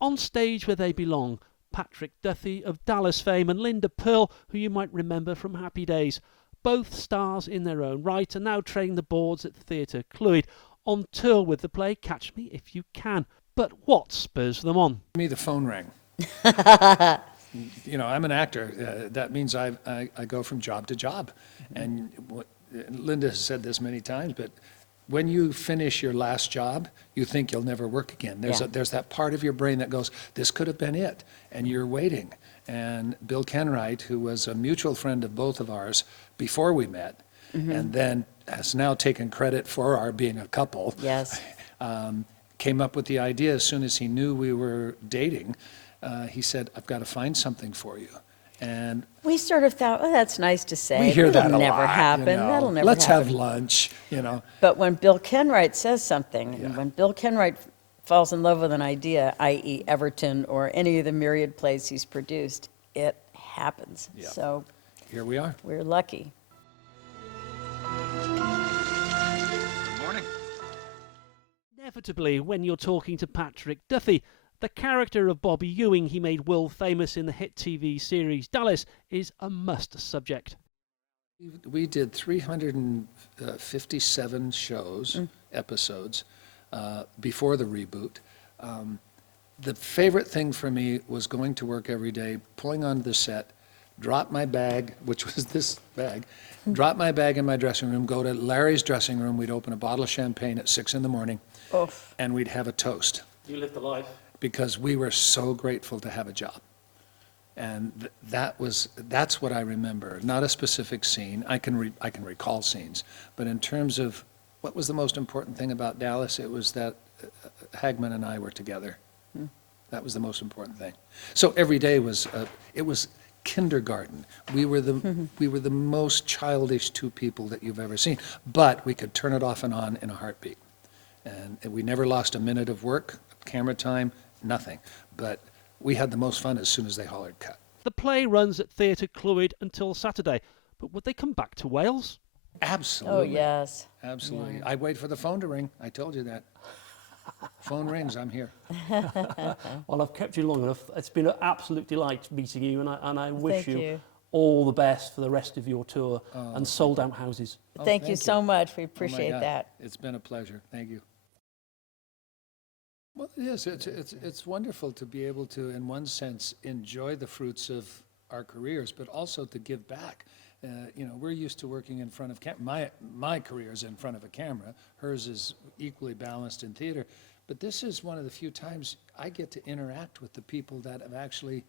on stage where they belong. Patrick Duffy of Dallas fame and Linda Purl, who you might remember from Happy Days. Both stars in their own right are now training the boards at Theatre Clwyd, on tour with the play Catch Me If You Can. But what spurs them on? Me, the phone rang. You know, I'm an actor. That means I go from job to job. And Linda has said this many times, but when you finish your last job, you think you'll never work again. There's that part of your brain that goes, this could have been it, and you're waiting. And Bill Kenwright, who was a mutual friend of both of ours before we met, and then has now taken credit for our being a couple, Yes. came up with the idea as soon as he knew we were dating. He said, I've got to find something for you. And We sort of thought, oh, that's nice to say. we hear It'll that a never lot, happen. you know. That'll never Let's happen. have lunch, you know. But when Bill Kenwright says something, Yeah. and when Bill Kenwright falls in love with an idea, i.e. Everton or any of the myriad plays he's produced, it happens. Yeah. So Here we are. we're lucky. Good morning. Inevitably, when you're talking to Patrick Duffy, the character of Bobby Ewing he made world famous in the hit TV series Dallas is a must subject. We did 357 shows, episodes, before the reboot. The favorite thing for me was going to work every day, pulling onto the set, drop my bag, which was this bag, drop my bag in my dressing room, go to Larry's dressing room, we'd open a bottle of champagne at 6 in the morning, Oof. and we'd have a toast, You lived the life. because we were so grateful to have a job. And that's what I remember. Not a specific scene. I can recall scenes, but in terms of what was the most important thing about Dallas, it was that Hagman and I were together. That was the most important thing. So every day was it was kindergarten. We were the most childish two people that you've ever seen, but we could turn it off and on in a heartbeat, and we never lost a minute of work, camera time, nothing. But we had the most fun as soon as they hollered cut. The play runs at Theatre Clwyd until Saturday, but would they come back to Wales? Absolutely. Oh, yes. Absolutely. I wait for the phone to ring. I told you that. Phone rings, I'm here. Well, I've kept you long enough. It's been an absolute delight meeting you, and I wish Thank you. all the best for the rest of your tour and sold-out houses. Thank you thank so you. much. We Oh, my appreciate God. that. It's been a pleasure. Thank you. Well, it is. It's wonderful to be able to, in one sense, enjoy the fruits of our careers, but also to give back. You know, we're used to working in front of my career is in front of a camera. Hers is equally balanced in theater. But this is one of the few times I get to interact with the people that have actually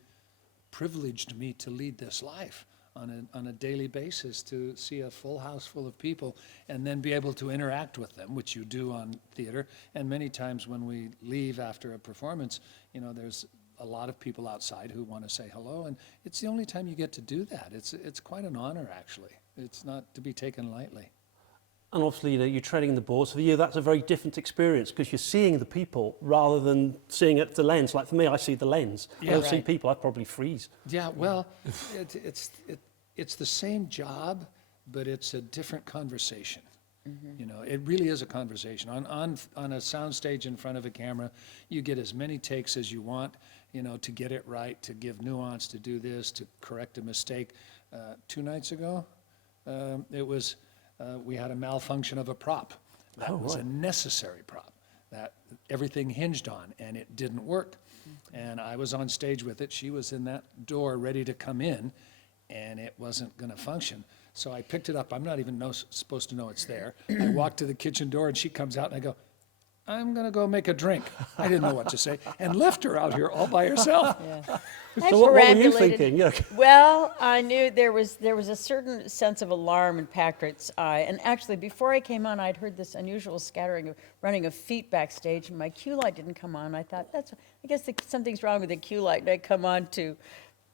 privileged me to lead this life on a daily basis, to see a full house full of people and then be able to interact with them, which you do on theater. And many times when we leave after a performance, you know, there's a lot of people outside who want to say hello, and it's the only time you get to do that. It's quite an honor, actually. It's not to be taken lightly. And obviously, you're treading the boards. For you, that's a very different experience because you're seeing the people rather than seeing it the lens. Like for me, I see the lens. Yeah. I don't see Right. people, I'd probably freeze. Yeah, well, it's the same job, but it's a different conversation. You know, it really is a conversation. On a sound stage in front of a camera, you get as many takes as you want, you know, to get it right, to give nuance, to do this, to correct a mistake. 2 nights ago, we had a malfunction of a prop. That was a necessary prop that everything hinged on, and it didn't work. And I was on stage with it. She was in that door ready to come in, and it wasn't going to function. So I picked it up. I'm not even supposed to know it's there. I walk to the kitchen door, and she comes out, and I go, I'm going to go make a drink. I didn't know what to say, and left her out here all by herself. So what were you perambulated. thinking? Yeah. Well, I knew there was a certain sense of alarm in Patrick's eye. And actually, before I came on, I'd heard this unusual scattering of running of feet backstage, and my cue light didn't come on. I thought, I guess something's wrong with the cue light. And I come on to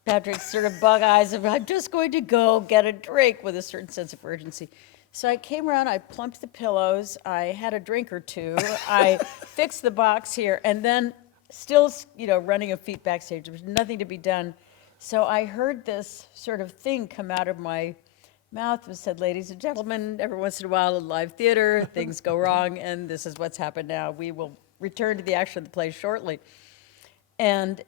Patrick's sort of bug eyes of, I'm just going to go get a drink with a certain sense of urgency. So I came around, I plumped the pillows, I had a drink or two, I fixed the box here, and then still, you know, running of feet backstage, there was nothing to be done. So I heard this sort of thing come out of my mouth and said, ladies and gentlemen, every once in a while in live theater, things go wrong, and this is what's happened now. We will return to the action of the play shortly. And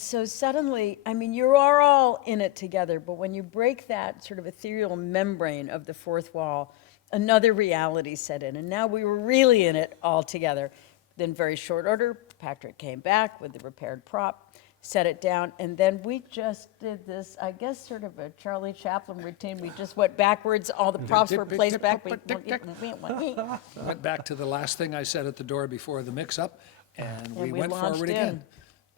so suddenly, I mean, you are all in it together, but when you break that sort of ethereal membrane of the fourth wall, another reality set in, and now we were really in it all together. Then very short order, Patrick came back with the repaired prop, set it down, and then we just did this, I guess, sort of a Charlie Chaplin routine. We just went backwards, all the props were placed back. Went back to the last thing I said at the door before the mix-up, and we we went launched forward in. again.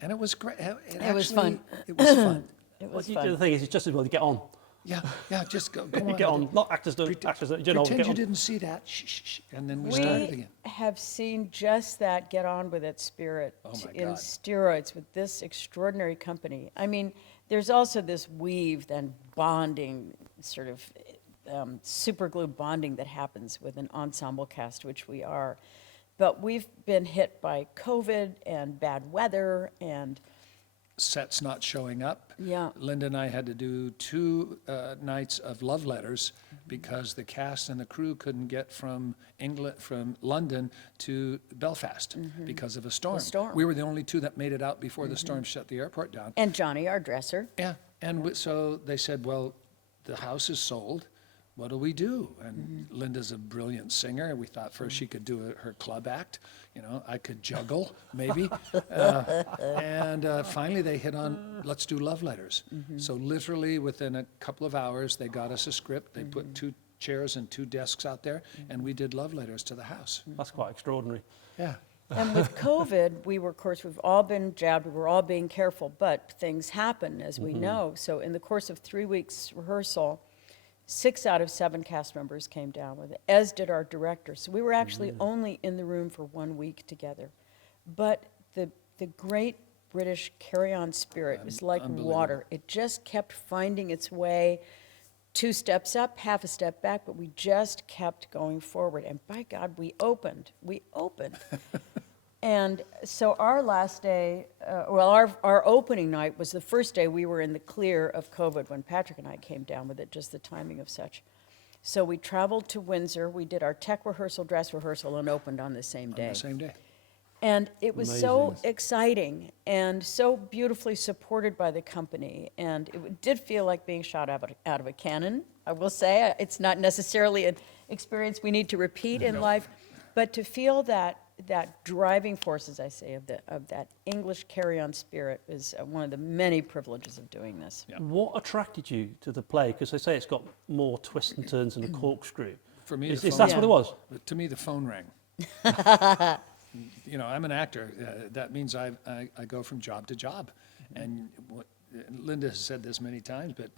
And it was great. It was fun. It was fun. It was The fun. thing is, it's just as well to get on. Yeah, just go You on. get on. Not actors do. Actors, you know, Pretend get you on. didn't see that. Shh, shh, shh. And then we started We again. have seen just that get on with it spirit Oh my in God. steroids with this extraordinary company. I mean, there's also this weave and bonding, sort of super glue bonding that happens with an ensemble cast, which we are. But we've been hit by COVID and bad weather and Sets not showing up. Yeah. Linda and I had to do 2 nights of love letters because the cast and the crew couldn't get from London to Belfast because of a storm. storm. We were the only 2 that made it out before the storm shut the airport down. and Johnny, our dresser. Yeah, and so they said, well, the house is sold. What do we do? And Linda's a brilliant singer. And we thought first she could do her club act. You know, I could juggle, maybe. And finally they hit on, let's do love letters. So literally within a couple of hours, they got us a script. They put 2 chairs and 2 desks out there, and we did love letters to the house. That's quite extraordinary. Yeah. And with COVID, we were, of course, we've all been jabbed, we were all being careful, but things happen, as we know. So in the course of 3 weeks rehearsal, 6 out of 7 cast members came down with it, as did our director. So we were actually only in the room for 1 week together. But the great British carry-on spirit was like water. It just kept finding its way, 2 steps up, half a step back, but we just kept going forward. And by God, we opened. And so our last day, our opening night was the first day we were in the clear of COVID when Patrick and I came down with it, just the timing of such. So we traveled to Windsor, we did our tech rehearsal, dress rehearsal, and opened on the same day. On the same day. And it was so Amazing. exciting and so beautifully supported by the company. And it did feel like being shot out of a cannon. I will say, it's not necessarily an experience we need to repeat in life, but to feel that driving force, as I say, of that English carry-on spirit is one of the many privileges of doing this. Yeah. What attracted you to the play? Because they say it's got more twists and turns than a corkscrew. For me, Is the that phone, what it was? to me, the phone rang. You know, I'm an actor. That means I go from job to job. And Linda has said this many times, but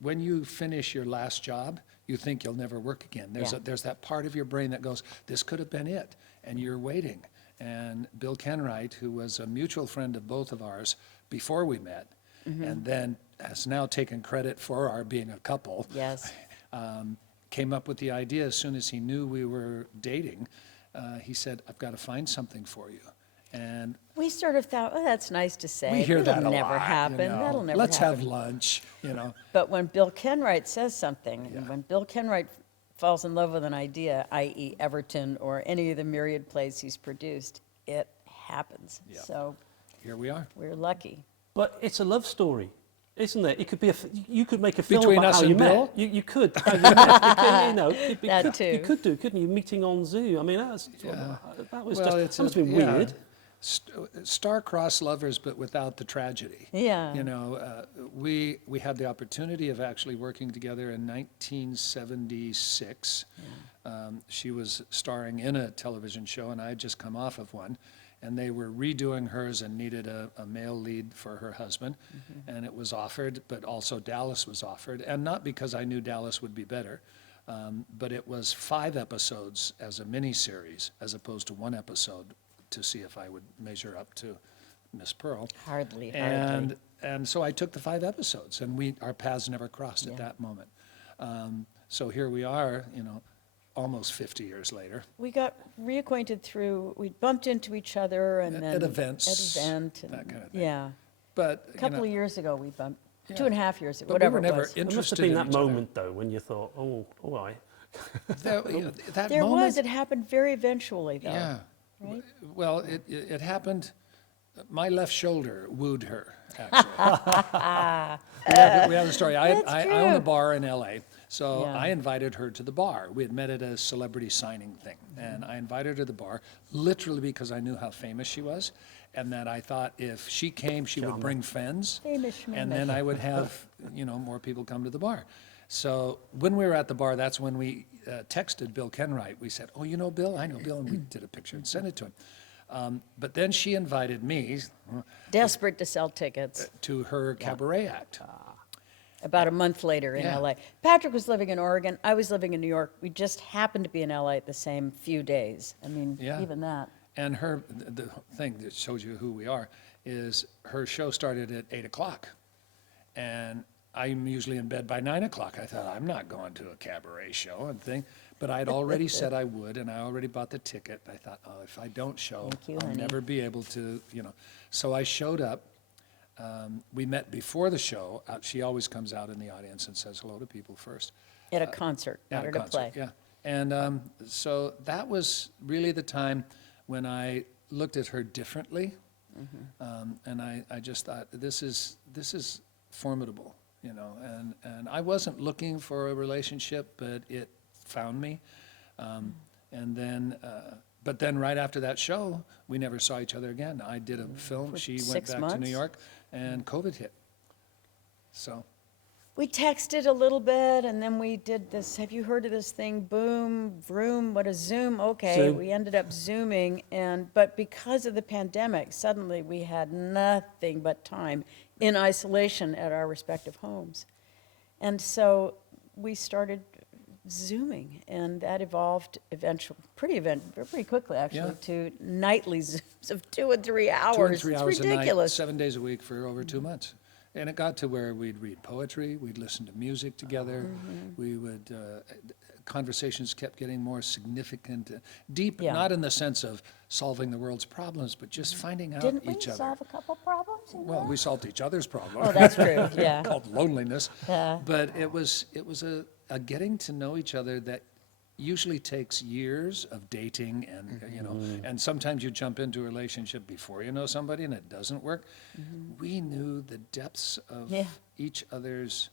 when you finish your last job, you think you'll never work again. There's that part of your brain that goes, this could have been it, and you're waiting. And Bill Kenwright, who was a mutual friend of both of ours before we met, and then has now taken credit for our being a couple, Yes. came up with the idea as soon as he knew we were dating. He said, I've got to find something for you. And We sort of thought, oh, that's nice to say. we hear It'll that a never lot, happen. you know. That'll never Let's happen. have lunch, you know. But when Bill Kenwright says something, and when Bill Kenwright falls in love with an idea, i.e. Everton or any of the myriad plays he's produced, it happens. Yeah. So Here we are. we're lucky. But it's a love story, isn't it? It could be you could make a film Between about us how you and met. Bill? You could. How you met. You could, you know, That too. You could do, couldn't you? Meeting on Zoo. I mean, that was that must have been yeah, weird. Star-crossed lovers, but without the tragedy. Yeah. You know, we had the opportunity of actually working together in 1976. She was starring in a television show, and I had just come off of one. And they were redoing hers and needed a male lead for her husband. And it was offered, but also Dallas was offered. And not because I knew Dallas would be better, but it was 5 episodes as a miniseries as opposed to 1 episode to see if I would measure up to Miss Purl. Hardly. And so I took the 5 episodes, and our paths never crossed at that moment. So here we are, you know, almost 50 years later. We got reacquainted we bumped into each other and then. At events, At event. And, that kind of thing. Yeah. But A couple of years ago we bumped, Yeah. 2.5 years ago, But whatever we were it never was. There must have interested been in that each other. moment though when you thought, oh, all right. That There moment, was, it happened very eventually though. yeah. Right? Well, it happened My left shoulder wooed her, actually. we have a story. I own a bar in LA, so Yeah. I invited her to the bar. We had met at a celebrity signing thing, and I invited her to the bar, literally because I knew how famous she was, and that I thought if she came, she would bring friends, Famous and then I would have, more people come to the bar. So when we were at the bar, that's when we texted Bill Kenwright. We said, "Oh, you know Bill? I know Bill," and we did a picture and sent it to him. But then she invited me Desperate to sell tickets. to her cabaret act. About a month later in Yeah. LA. Patrick was living in Oregon. I was living in New York. We just happened to be in LA at the same few days. I mean, Yeah. even that. And the thing that shows you who we are is her show started at 8 o'clock. And I'm usually in bed by 9 o'clock. I thought, I'm not going to a cabaret show and thing. But I'd already said I would, and I already bought the ticket. I thought, oh, if I don't show, Thank you, I'll honey. never be able to, So I showed up. We met before the show. She always comes out in the audience and says hello to people first. At a concert, not At a at a concert, play. yeah. And so that was really the time when I looked at her differently. And I just thought, this is formidable, and I wasn't looking for a relationship, but it found me. And then, but then right after that show, we never saw each other again. I did a film, she went 6 back to New months? York, and COVID hit. So, We texted a little bit, and then we did this, have you heard of this thing, Boom, Vroom, what is Zoom? Okay, Zoom. we ended up Zooming, but because of the pandemic, suddenly we had nothing but time in isolation at our respective homes. And so we started Zooming, and that evolved pretty quickly, actually, Yeah. to nightly Zooms of 2 and 3 hours. 2 and 3 hours It's a night, ridiculous. 7 days a week for over 2 months. And it got to where we'd read poetry, we'd listen to music together, we would, conversations kept getting more significant, deep, Yeah. not in the sense of solving the world's problems, but just finding out Didn't we each other. solve a couple problems? in Well, that? we solved each other's problem. Oh, that's true, yeah. Called loneliness. Yeah. But it was a getting to know each other that usually takes years of dating and, and sometimes you jump into a relationship before you know somebody and it doesn't work. We knew the depths of Yeah. each other's,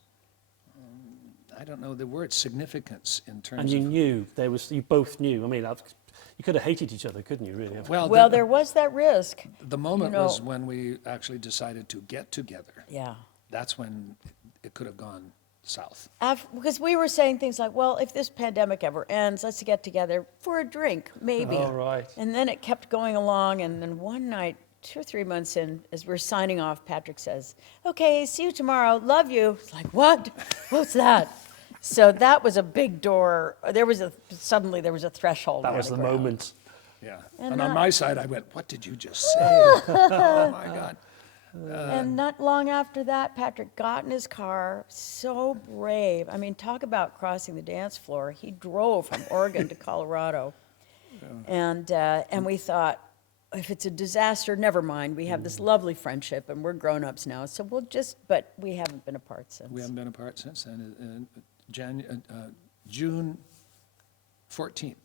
I don't know the word, significance in terms And you of. knew you both knew. I mean, you could have hated each other, couldn't you? Really? Well, there was that risk. the moment know- was when we actually decided to get together. Yeah. That's when it could have gone south. Because we were saying things like, well, if this pandemic ever ends, let's get together for a drink, maybe. Oh, right. And then it kept going along, and then one night, 2 or 3 months in, as we're signing off, Patrick says, okay, see you tomorrow, love you. It's like, what? What's that? So that was a big door. Suddenly there was a threshold. That on was the ground. moment. Yeah. And And on that- my side, I went, what did you just say? Oh, my God. And not long after that, Patrick got in his car, so brave. I mean, talk about crossing the dance floor. He drove from Oregon to Colorado. And we thought, if it's a disaster, never mind. We have this lovely friendship, and we're grown-ups now, so but we haven't been apart since. We haven't been apart since then. June 14th,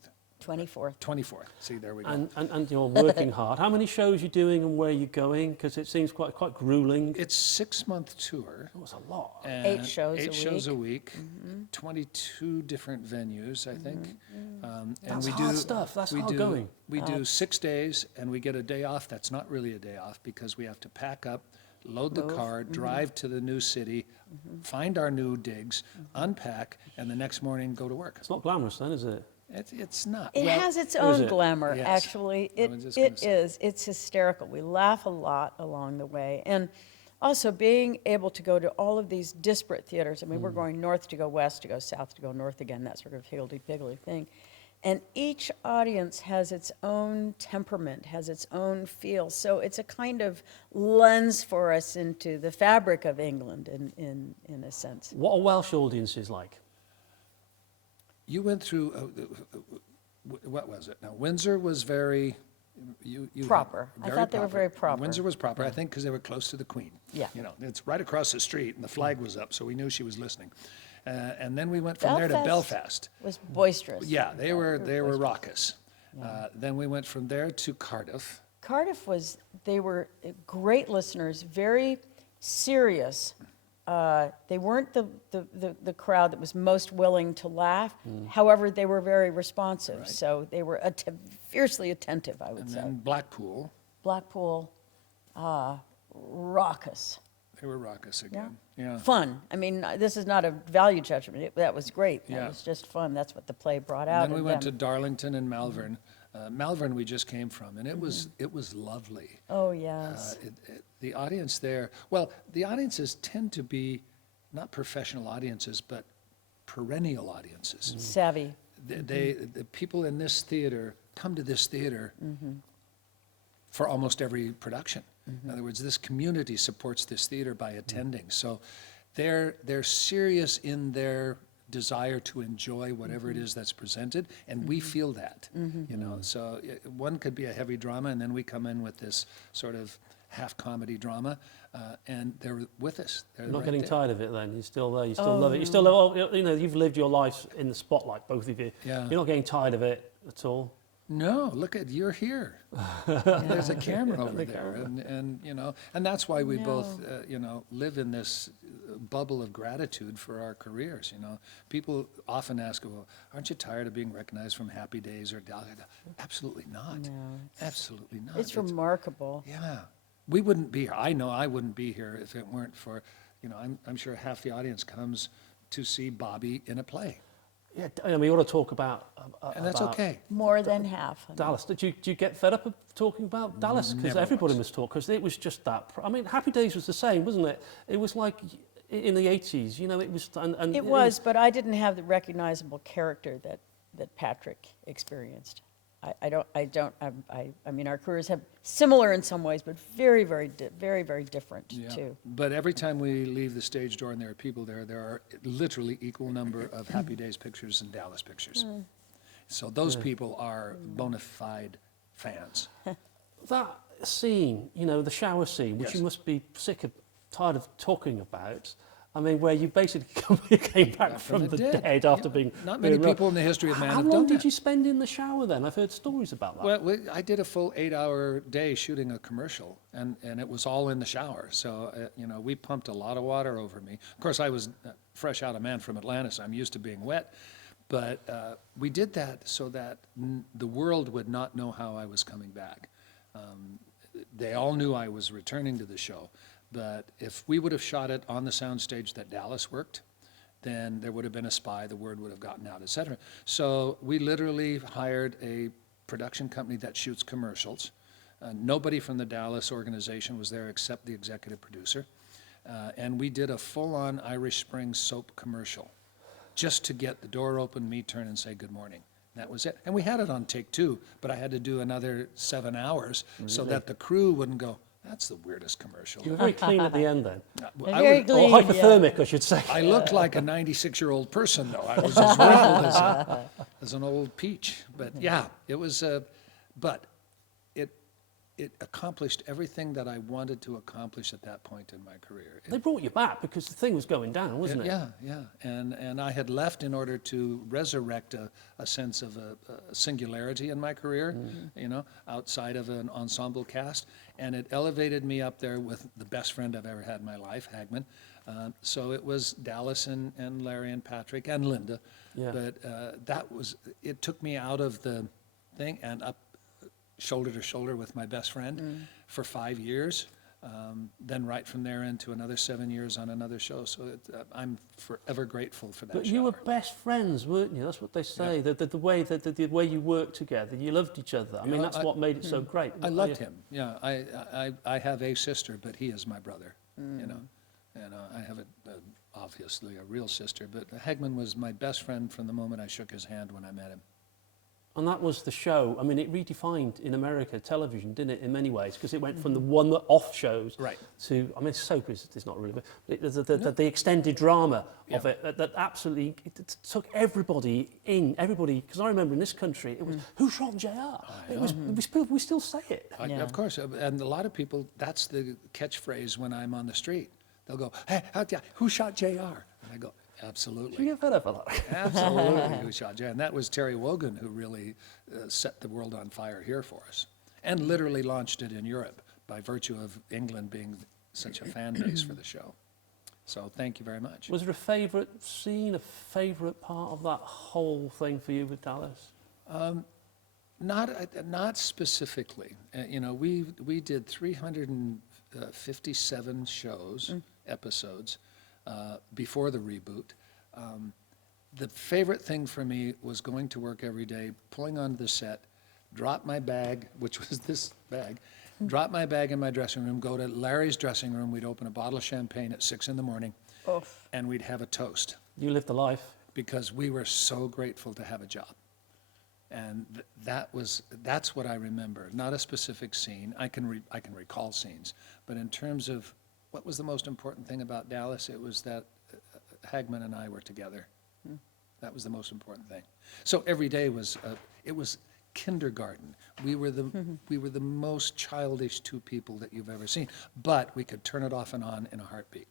24th. 24th. See, there we go. And you're working hard. How many shows are you doing and where are you going? Because it seems quite grueling. It's 6-month tour. It was a lot. And 8 shows a 8 shows a week. week, 22 different venues, I think. And That's we hard do, stuff. That's we hard do, going. We do 6 days, and we get a day off. That's not really a day off because we have to pack up, load the car, drive to the new city, find our new digs, unpack, and the next morning go to work. It's not glamorous then, is it? It's not. It Well, has its is own it? glamour, Yes. actually. I was just gonna say. It's hysterical. We laugh a lot along the way. And also being able to go to all of these disparate theaters. I mean, we're going north to go west, to go south, to go north again, that sort of higgledy-piggledy thing. And each audience has its own temperament, has its own feel. So it's a kind of lens for us into the fabric of England in a sense. What are Welsh audiences like? You went through, what was it? Now, Windsor was very, you. Proper. I thought they were very proper. Windsor was proper, I think, because they were close to the Queen. Yeah. It's right across the street, and the flag was up, so we knew she was listening. And then we went from there to Belfast. Was boisterous. Yeah, they were raucous. Then we went from there to Cardiff. Cardiff was, they were great listeners, very serious. They weren't the crowd that was most willing to laugh. However, they were very responsive. Right. So they were fiercely attentive, I would And say. then Blackpool, Blackpool, raucous. they were raucous again. Yeah. Fun. I mean, this is not a value judgment. That was great. That Yeah. was just fun. That's what the play brought out. And then we in went to them. Darlington and Malvern. Malvern we just came from, and it was lovely. Oh, yes. The audience there, well, the audiences tend to be not professional audiences, but perennial audiences. Savvy. The people in this theater come to this theater for almost every production. In other words, this community supports this theater by attending. So they're serious in their desire to enjoy whatever it is that's presented, and we feel that, you know. So one could be a heavy drama, and then we come in with this sort of half comedy drama, and they're with us. They're You're not right getting there. tired of it then? You're still there, you still love it. You still love, you know, you've lived your life in the spotlight, both of you. Yeah. You're not getting tired of it at all? No, look at, you're here. There's a camera over there, and you know, and that's why we both, you know, live in this bubble of gratitude for our careers. You know, people often ask, "Well, aren't you tired of being recognized from Happy Days or Absolutely not. No, Absolutely not. it's remarkable. Yeah, we wouldn't be here. I know I wouldn't be here if it weren't for, you know, I'm sure half the audience comes to see Bobby in a play, Yeah, I mean, we ought to talk about and that's about okay. More than half. Dallas. Do you get fed up of talking about Dallas? Because Never everybody once. must talk, because it was just that. I mean, Happy Days was the same, wasn't it? It was like in the 80s, you know, it was... And It was, but I didn't have the recognizable character that Patrick experienced. I mean, our careers have similar in some ways, but very, very different too. But every time we leave the stage door and there are people there, there are literally equal number of Happy Days pictures and Dallas pictures. So those people are bona fide fans. That scene, you know, the shower scene, which Yes. you must be tired of talking about. I mean, where you basically came back from the dead after being... Not many being people in the history of man How have long done did that. you spend in the shower then? I've heard stories about that. Well, I did a full 8-hour day shooting a commercial, and it was all in the shower. So, you know, we pumped a lot of water over me. Of course, I was fresh out of Man from Atlanta, so I'm used to being wet. But we did that so that the world would not know how I was coming back. They all knew I was returning to the show. But if we would have shot it on the soundstage that Dallas worked, then there would have been a spy, the word would have gotten out, et cetera. So we literally hired a production company that shoots commercials. Nobody from the Dallas organization was there except the executive producer. And we did a full-on Irish Spring soap commercial just to get the door open, me turn and say good morning. That was it. And we had it on take 2, but I had to do another 7 hours so that the crew wouldn't go, that's the weirdest commercial. You were very clean at the end then. Very Or clean, hypothermic, I should say. I looked like a 96-year-old person, though. I was as wrinkled as an old peach. But yeah, it was, but it accomplished everything that I wanted to accomplish at that point in my career. They brought you back because the thing was going down, wasn't it? Yeah. And I had left in order to resurrect a sense of a singularity in my career, you know, outside of an ensemble cast. And it elevated me up there with the best friend I've ever had in my life, Hagman. So it was Dallas and Larry and Patrick and Linda. Yeah. But it took me out of the thing and up shoulder to shoulder with my best friend for 5 years. Then right from there into another 7 years on another show. So I'm forever grateful for that But show. you were best friends, weren't you? That's what they say. The way you worked together, you loved each other. I mean, that's what made it so great. I loved him. Yeah, I have a sister, but he is my brother. You know, and I have obviously a real sister. But Hagman was my best friend from the moment I shook his hand when I met him. And that was the show. I mean, it redefined in America television, didn't it, in many ways? Because it went from the one-off shows Right. to, I mean, soap is not really, but the extended drama of Yeah. it that absolutely it took everybody in, because I remember in this country, it was, who shot JR? It was, we still say it. Yeah. Of course, and a lot of people, that's the catchphrase when I'm on the street. They'll go, hey, who shot JR? And I go, absolutely. You get fed up a lot. Absolutely, who shot JR? And that was Terry Wogan who really set the world on fire here for us. and literally launched it in Europe by virtue of England being such a fan base for the show. So thank you very much. Was there a favourite scene, a favourite part of that whole thing for you with Dallas? Not specifically. You know, we did 357 shows, episodes, before the reboot. The favorite thing for me was going to work every day, pulling onto the set, drop my bag, which was this bag, drop my bag in my dressing room, go to Larry's dressing room, we'd open a bottle of champagne at 6 in the morning, and we'd have a toast. You lived the life. Because we were so grateful to have a job. And that's what I remember, not a specific scene. I can recall scenes, but in terms of what was the most important thing about Dallas, it was that Hagman and I were together. That was the most important thing. So every day was it was kindergarten. We were the most childish two people that you've ever seen, but we could turn it off and on in a heartbeat,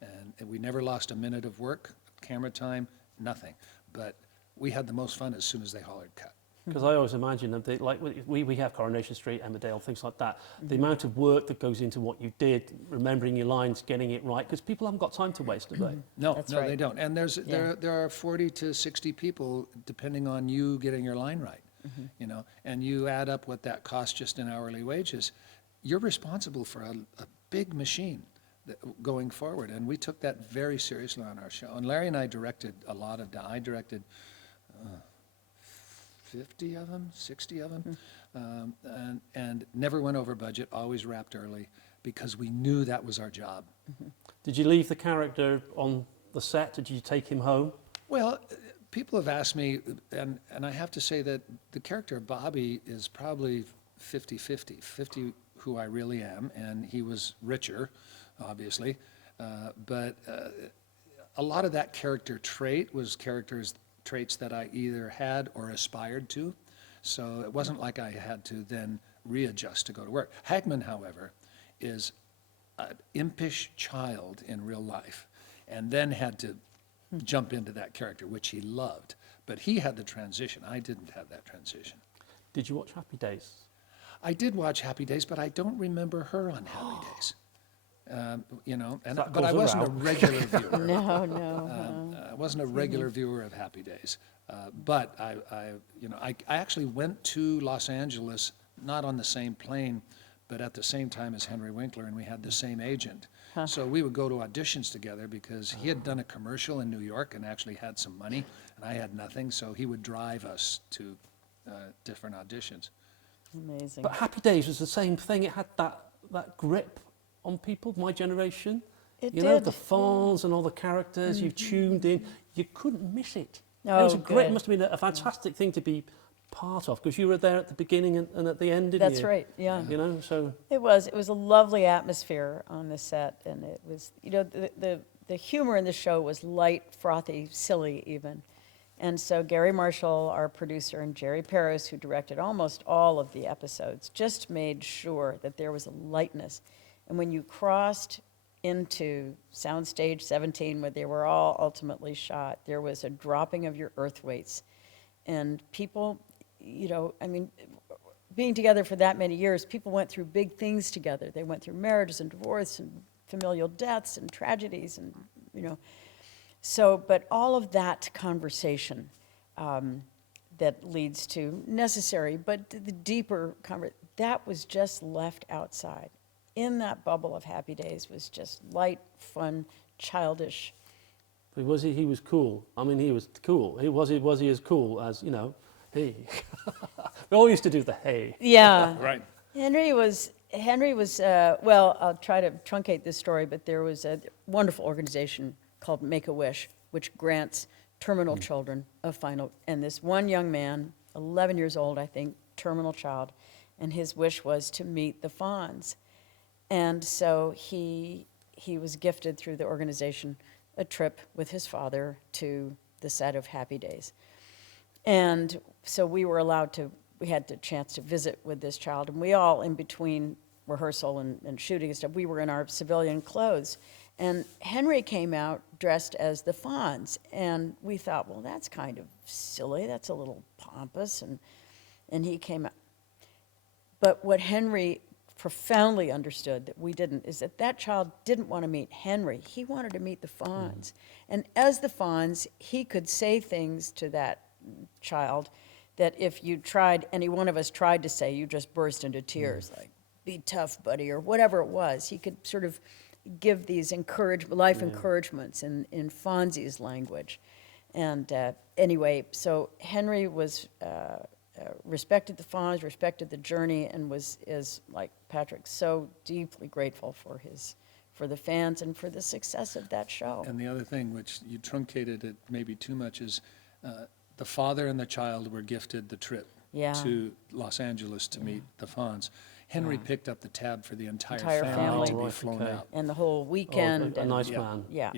and we never lost a minute of work, camera time, nothing. But we had the most fun as soon as they hollered cut. Because I always imagine that, like we have Coronation Street, Emmerdale, things like that. The amount of work that goes into what you did, remembering your lines, getting it right, because people haven't got time to waste, do they? No, That's no, right. they don't. And there are 40 to 60 people, depending on you getting your line right. You know, and you add up what that costs just in hourly wages. You're responsible for a big machine going forward, and we took that very seriously on our show. And Larry and I directed a lot of. I directed 50 of them, 60 of them, and never went over budget. Always wrapped early because we knew that was our job. Did you leave the character on the set? Did you take him home? Well, people have asked me, and I have to say that the character of Bobby is probably 50-50. 50 who I really am, and he was richer, obviously, but a lot of that character trait was traits that I either had or aspired to, so it wasn't like I had to then readjust to go to work. Hagman, however, is an impish child in real life, and then had to jump into that character, which he loved. But he had the transition. I didn't have that transition. Did you watch Happy Days? I did watch Happy Days, but I don't remember her on Happy Days. You know, and That but I goes wasn't a around. regular viewer. No. I wasn't a regular viewer of Happy Days, but I actually went to Los Angeles, not on the same plane, but at the same time as Henry Winkler, and we had the same agent. So we would go to auditions together because he had done a commercial in New York and actually had some money, and I had nothing, so he would drive us to different auditions. Amazing. But Happy Days was the same thing. It had that grip on people, my generation. It You know, did. the Fonz and all the characters, you tuned in. You couldn't miss it. Oh, it was a great, good. it must have been a fantastic thing to be part of, because you were there at the beginning and at the end, didn't you? That's right, yeah. You know, so It was a lovely atmosphere on the set, and it was, you know, the humor in the show was light, frothy, silly even. And so Gary Marshall, our producer, and Jerry Paris, who directed almost all of the episodes, just made sure that there was a lightness. And when you crossed into Soundstage 17, where they were all ultimately shot, there was a dropping of your earth weights. And people, you know, I mean, being together for that many years, people went through big things together. They went through marriages and divorce and familial deaths and tragedies and, you know. So, but all of that conversation that leads to necessary, but the deeper conversation, that was just left outside. In that bubble of Happy Days was just light, fun, childish. but he was cool. I mean, he was cool. Was he as cool as, you know, hey. We all used to do the hey. Yeah. Right. Henry was, well, I'll try to truncate this story, but there was a wonderful organization called Make-A-Wish, which grants terminal children a final, and this one young man, 11 years old, I think, terminal child, and his wish was to meet the Fonz. And so he was gifted through the organization a trip with his father to the set of Happy Days. And so we had the chance to visit with this child, and we all, in between rehearsal and shooting and stuff, we were in our civilian clothes. And Henry came out dressed as the Fonz, and we thought, well, that's kind of silly, that's a little pompous, and he came out. But what Henry profoundly understood that we didn't is that that child didn't want to meet Henry. He wanted to meet the fawns. And as the fawns, he could say things to that child that if you tried, any one of us tried to say, you just burst into tears, like, be tough, buddy, or whatever it was. He could sort of give these life encouragements in Fonzie's language. And anyway, so Henry was respected the fawns, respected the journey, and is like Patrick, so deeply grateful for the fans and for the success of that show. And the other thing, which you truncated it maybe too much, is the father and the child were gifted the trip to Los Angeles to meet the fawns. Henry picked up the tab for the entire family to be flown out. And the whole weekend. A nice man. Yeah.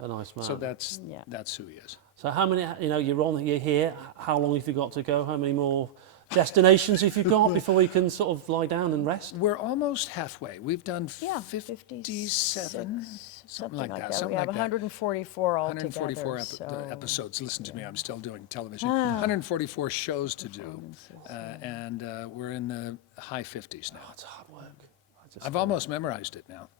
A nice man. So that's who he is. So how many, you're here, how long have you got to go? How many more destinations have you got before you can sort of lie down and rest? We're almost halfway. We've done 57, 56, something like that. Something We have like that. 144 altogether. 144 episodes. Listen to me, I'm still doing television. 144 shows to do, and we're in the high 50s now. It's hard work. I've almost memorized it now.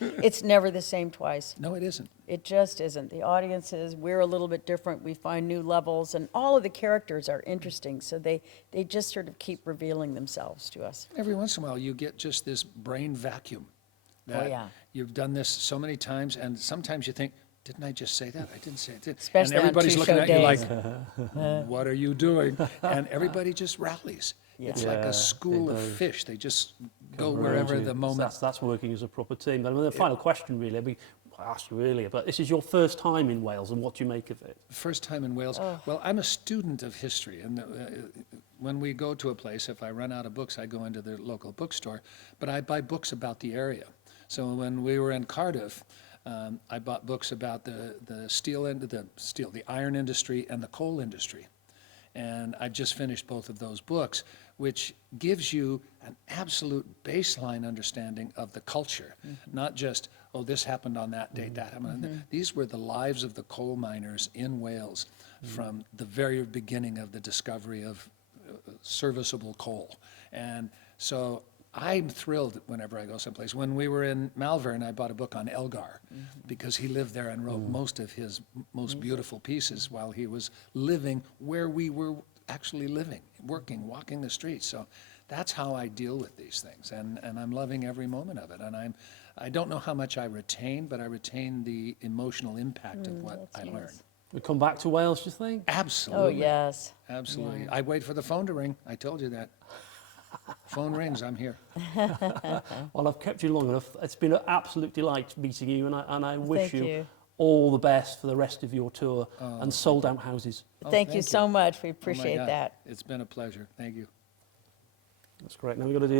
It's never the same twice. No, it isn't. It just isn't. The audiences, we're a little bit different. We find new levels, and all of the characters are interesting, so they just sort of keep revealing themselves to us. Every once in a while, you get just this brain vacuum. That you've done this so many times, and sometimes you think, didn't I just say that? I didn't say it. Especially and everybody's on looking two-show at you days. like, what are you doing? And everybody just rallies. It's like a school of fish. They just go wherever the moment. That's working as a proper team. And the final question, really, I asked you earlier, but this is your first time in Wales, and what do you make of it? First time in Wales. Well, I'm a student of history, and when we go to a place, if I run out of books, I go into the local bookstore, but I buy books about the area. So when we were in Cardiff, I bought books about the iron industry and the coal industry. And I just finished both of those books, which gives you an absolute baseline understanding of the culture, not just, oh, this happened on that date, that happened. These were the lives of the coal miners in Wales from the very beginning of the discovery of serviceable coal. And so I'm thrilled whenever I go someplace. When we were in Malvern, I bought a book on Elgar because he lived there and wrote most of his most beautiful pieces while he was living where we were actually living, working, walking the streets. So that's how I deal with these things, and I'm loving every moment of it. And I don't know how much I retain, but I retain the emotional impact of what I learned. We come back to Wales, do you think? Absolutely. Oh, yes. Absolutely. I wait for the phone to ring. I told you that. Phone rings, I'm here. Well, I've kept you long enough. It's been an absolute delight meeting you, and I wish Thank you you. all the best for the rest of your tour and sold out houses. Thank you so much. We Oh my appreciate God. that. It's been a pleasure. Thank you. That's great. Now we've got to do